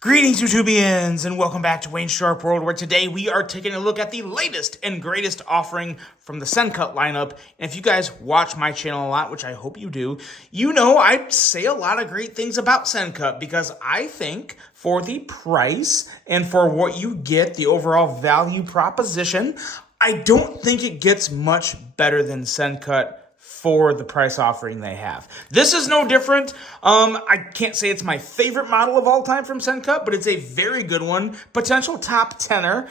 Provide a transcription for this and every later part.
Greetings, YouTubians, and welcome back to Wayne's Sharp World, where today we are taking a look at the latest and greatest offering from the Sencut lineup. And if you guys watch my channel a lot, which I hope you do, you know I say a lot of great things about Sencut because I think for the price and for what you get, the overall value proposition, I don't think it gets much better than Sencut for the price offering they have. This is no different. I can't say it's my favorite model of all time from Sencut, but it's a very good one. Potential top 10er.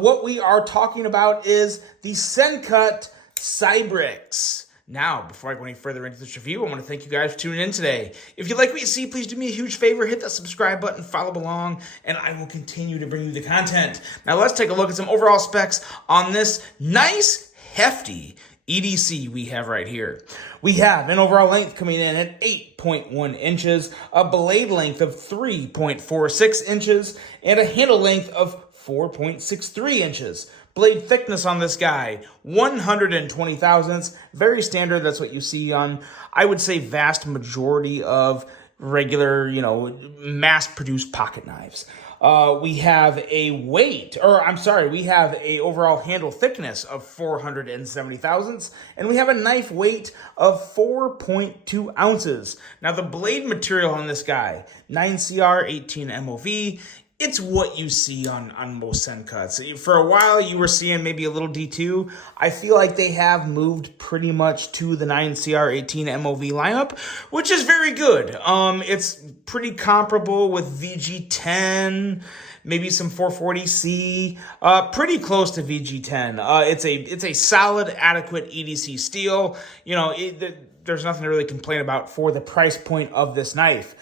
What we are talking about is the Sencut Cybrix. Now, before I go any further into this review, I want to thank you guys for tuning in today. If you like what you see, please do me a huge favor, hit that subscribe button, follow along, and I will continue to bring you the content. Now, let's take a look at some overall specs on this nice, hefty EDC we have right here. We have an overall length coming in at 8.1 inches, a blade length of 3.46 inches, and a handle length of 4.63 inches. Blade thickness on this guy, 120 thousandths. Very standard. That's what you see on, I would say, vast majority of regular, mass-produced pocket knives. We have a overall handle thickness of 470 thousandths, and we have a knife weight of 4.2 ounces. Now, the blade material on this guy, 9CR, 18 MOV, it's what you see on most Sencuts. For a while, you were seeing maybe a little D2. I feel like they have moved pretty much to the 9CR 18 MOV lineup, which is very good. It's pretty comparable with VG10, maybe some 440C, pretty close to VG10. It's a solid, adequate EDC steel. There's nothing to really complain about for the price point of this knife.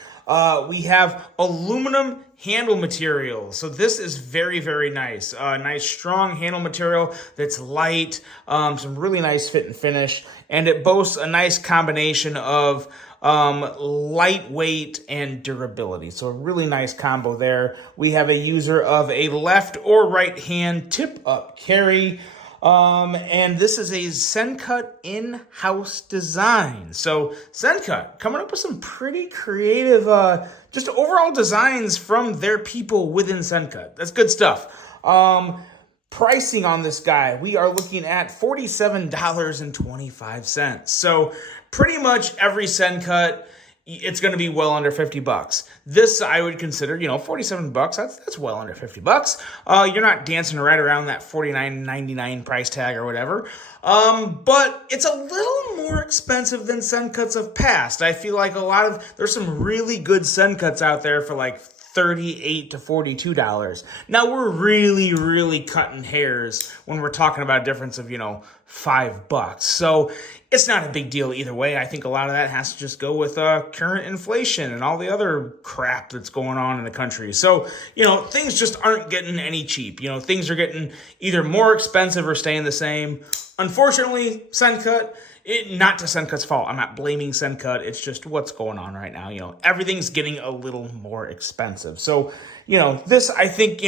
We have aluminum handle material. So this is very, very nice. Nice, strong handle material that's light, some really nice fit and finish, and it boasts a nice combination of lightweight and durability. So a really nice combo there. We have a user of a left or right hand tip-up carry. And this is a Sencut in-house design. So Sencut coming up with some pretty creative, just overall designs from their people within Sencut. That's good stuff. Pricing on this guy, we are looking at $47.25. So pretty much every Sencut, it's going to be well under 50 bucks. This I would consider, 47 bucks. That's well under 50 bucks. You're not dancing right around that $49.99 price tag or whatever. But it's a little more expensive than Sencuts of past. I feel like there's some really good Sencuts out there for like $38 to $42. Now we're really, really cutting hairs when we're talking about a difference of, $5. So it's not a big deal either way. I think a lot of that has to just go with current inflation and all the other crap that's going on in the country. So, things just aren't getting any cheap. Things are getting either more expensive or staying the same. Unfortunately, Sencut, not to Sencut's fault. I'm not blaming Sencut. It's just what's going on right now. Everything's getting a little more expensive. So, this, I think,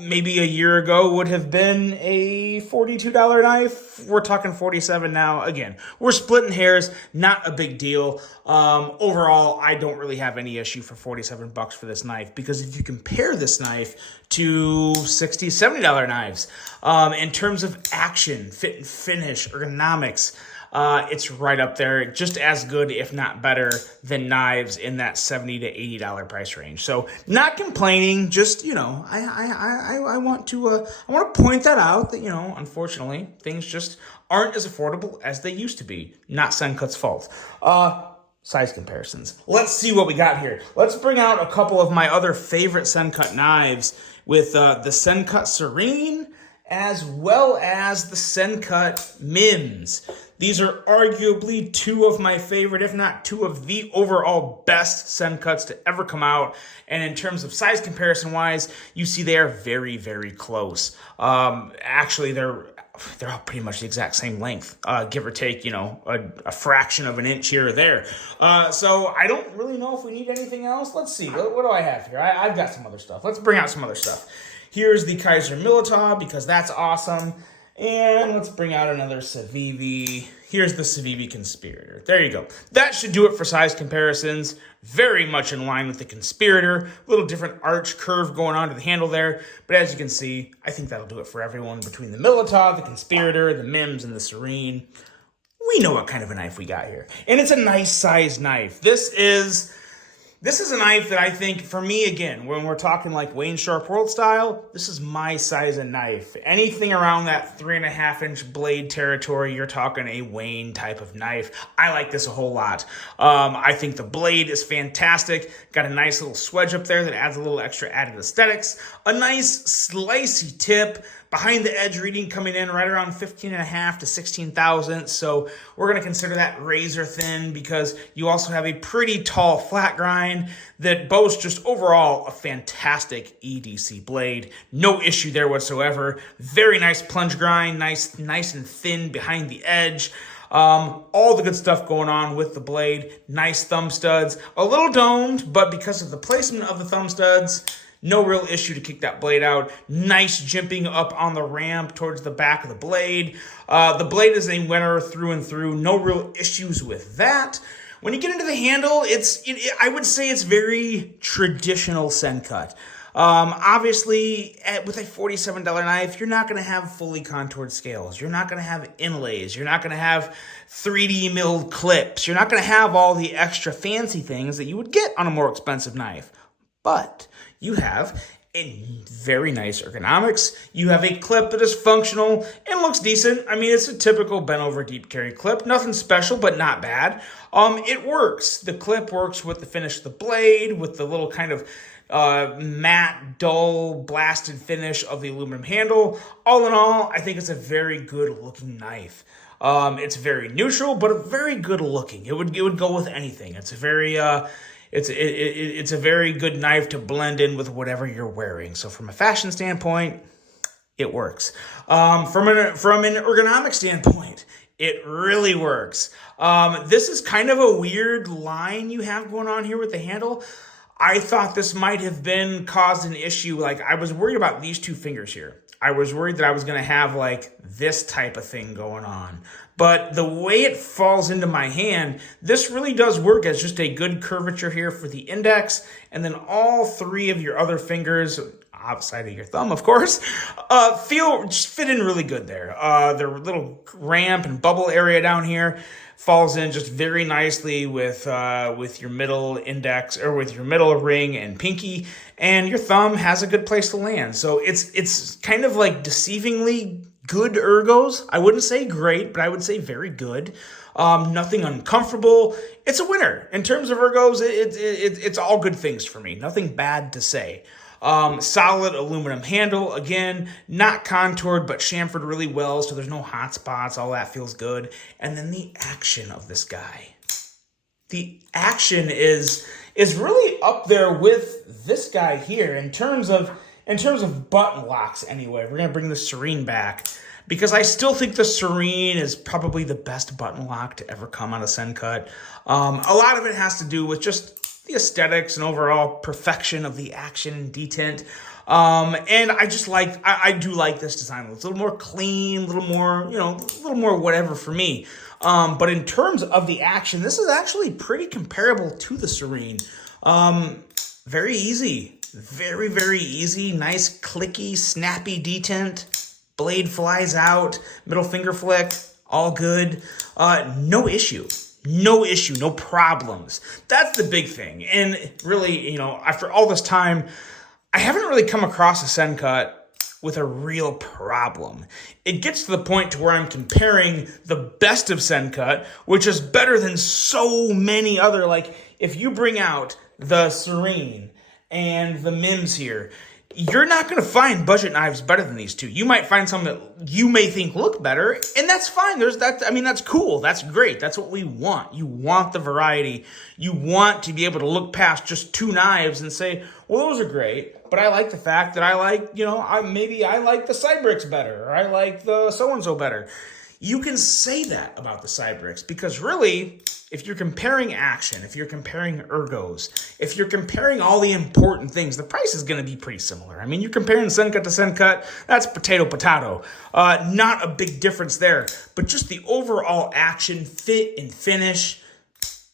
maybe a year ago would have been a $42 knife. We're talking 47 now. Again, we're splitting hairs. Not a big deal. Overall, I don't really have any issue for 47 bucks for this knife, because if you compare this knife to $60, $70 knives, in terms of action, fit and finish, ergonomics, it's right up there, just as good, if not better, than knives in that $70 to $80 price range. So, not complaining. Just I want to point that out that unfortunately things just aren't as affordable as they used to be. Not Sencut's fault. Size comparisons. Let's see what we got here. Let's bring out a couple of my other favorite Sencut knives with the Sencut Cyri as well as the Sencut MIMS. These are arguably two of my favorite, if not two of the overall best Sencuts to ever come out. And in terms of size comparison-wise, you see they are very, very close. Actually, they're all pretty much the exact same length, give or take, a fraction of an inch here or there. So I don't really know if we need anything else. Let's see. What do I have here? I've got some other stuff. Let's bring out some other stuff. Here's the Kaiser Militao, because that's awesome. And let's bring out another Civivi. Here's the Civivi Conspirator. There you go. That should do it for size comparisons. Very much in line with the Conspirator. A little different arch curve going on to the handle there. But as you can see, I think that'll do it for everyone between the Militov, the Conspirator, the Mims, and the Serene. We know what kind of a knife we got here. And it's a nice size knife. This is a knife that I think, for me, again, when we're talking like Wayne Sharp World style, this is my size of knife. Anything around that 3.5-inch blade territory, you're talking a Wayne type of knife. I like this a whole lot. I think the blade is fantastic. Got a nice little swedge up there that adds a little extra added aesthetics. A nice slicey tip. Behind the edge reading coming in right around 15.5 to 16 thousandths. So we're going to consider that razor thin because you also have a pretty tall flat grind that boasts just overall a fantastic EDC blade. No issue there whatsoever. Very nice plunge grind, nice and thin behind the edge. All the good stuff going on with the blade. Nice thumb studs. A little domed, but because of the placement of the thumb studs, no real issue to kick that blade out. Nice jimping up on the ramp towards the back of the blade. The blade is a winner through and through. No real issues with that. When you get into the handle, I would say it's very traditional Sencut. Obviously, with a $47 knife, you're not going to have fully contoured scales. You're not going to have inlays. You're not going to have 3D milled clips. You're not going to have all the extra fancy things that you would get on a more expensive knife. But you have a very nice ergonomics. You have a clip that is functional and looks decent. I mean, it's a typical bent over deep carry clip. Nothing special, but not bad. It works. The clip works with the finish of the blade, with the little kind of matte, dull, blasted finish of the aluminum handle. All in all, I think it's a very good looking knife. It's very neutral, but very good looking. It would go with anything. It's a very It's a very good knife to blend in with whatever you're wearing. So from a fashion standpoint, it works. From an ergonomic standpoint, it really works. This is kind of a weird line you have going on here with the handle. I thought this might have been caused an issue. Like, I was worried about these two fingers here. I was worried that I was going to have like this type of thing going on. But the way it falls into my hand, this really does work as just a good curvature here for the index. And then all three of your other fingers, outside of your thumb, of course, just fit in really good there. The little ramp and bubble area down here falls in just very nicely with your middle index, or with your middle ring and pinky, and your thumb has a good place to land. So it's kind of like deceivingly good ergos. I wouldn't say great, but I would say very good. Nothing uncomfortable. It's a winner. In terms of ergos, it's all good things for me. Nothing bad to say. Solid aluminum handle, again, not contoured, but chamfered really well, so there's no hot spots. All that feels good. And then the action of this guy. The action is really up there with this guy here in terms of button locks anyway. We're going to bring the Serene back because I still think the Serene is probably the best button lock to ever come out of Sencut. A lot of it has to do with just the aesthetics and overall perfection of the action and detent. And I do like this design. It's a little more clean, a little more whatever for me. But in terms of the action, this is actually pretty comparable to the Serene. Very easy. Very, very easy. Nice, clicky, snappy detent. Blade flies out. Middle finger flick. All good. No issue. No issue. No problems. That's the big thing. And really, after all this time, I haven't really come across a Sencut with a real problem. It gets to the point to where I'm comparing the best of Sencut, which is better than so many other, like, if you bring out the Serene and the Mims here, you're not going to find budget knives better than these two. You might find some that you may think look better, and that's fine. That's cool. That's great. That's what we want. You want the variety. You want to be able to look past just two knives and say, well, those are great, but I like the fact that I like the Cybrix better, or I like the so-and-so better. You can say that about the Cybrix because really, if you're comparing action, if you're comparing ergos, if you're comparing all the important things, the price is going to be pretty similar. I mean, you're comparing Sencut to Sencut, that's potato, potato. Not a big difference there, but just the overall action, fit, and finish,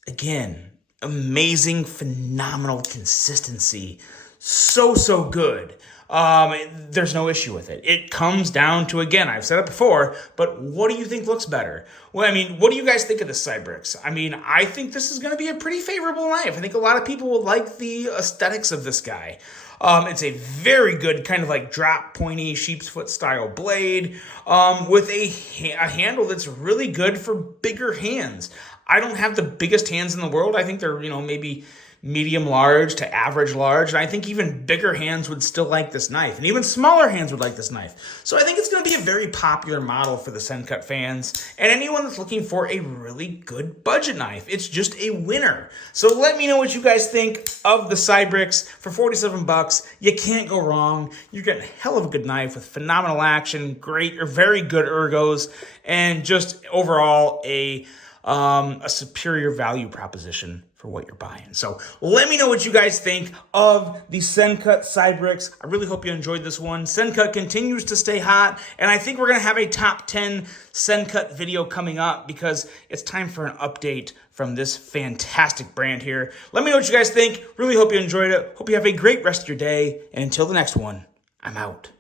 again, amazing, phenomenal consistency. So good. There's no issue with it. It comes down to, again, I've said it before, but what do you think looks better? Well, I mean, what do you guys think of the Cybrix? I mean, I think this is going to be a pretty favorable knife. I think a lot of people will like the aesthetics of this guy. It's a very good kind of like drop pointy sheep's foot style blade with a handle that's really good for bigger hands. I don't have the biggest hands in the world. I think they're, maybe medium large to average large, and I think even bigger hands would still like this knife, and even smaller hands would like this knife. So I think it's going to be a very popular model for the Sencut fans and anyone that's looking for a really good budget knife. It's just a winner. So let me know what you guys think of the Cybrix for 47 bucks. You can't go wrong. You're getting a hell of a good knife with phenomenal action, great or very good ergos, and just overall a superior value proposition for what you're buying. So let me know what you guys think of the Sencut Cybrix. I really hope you enjoyed this one. Sencut continues to stay hot, and I think we're going to have a top 10 Sencut video coming up because it's time for an update from this fantastic brand here. Let me know what you guys think. Really hope you enjoyed it. Hope you have a great rest of your day, and until the next one, I'm out.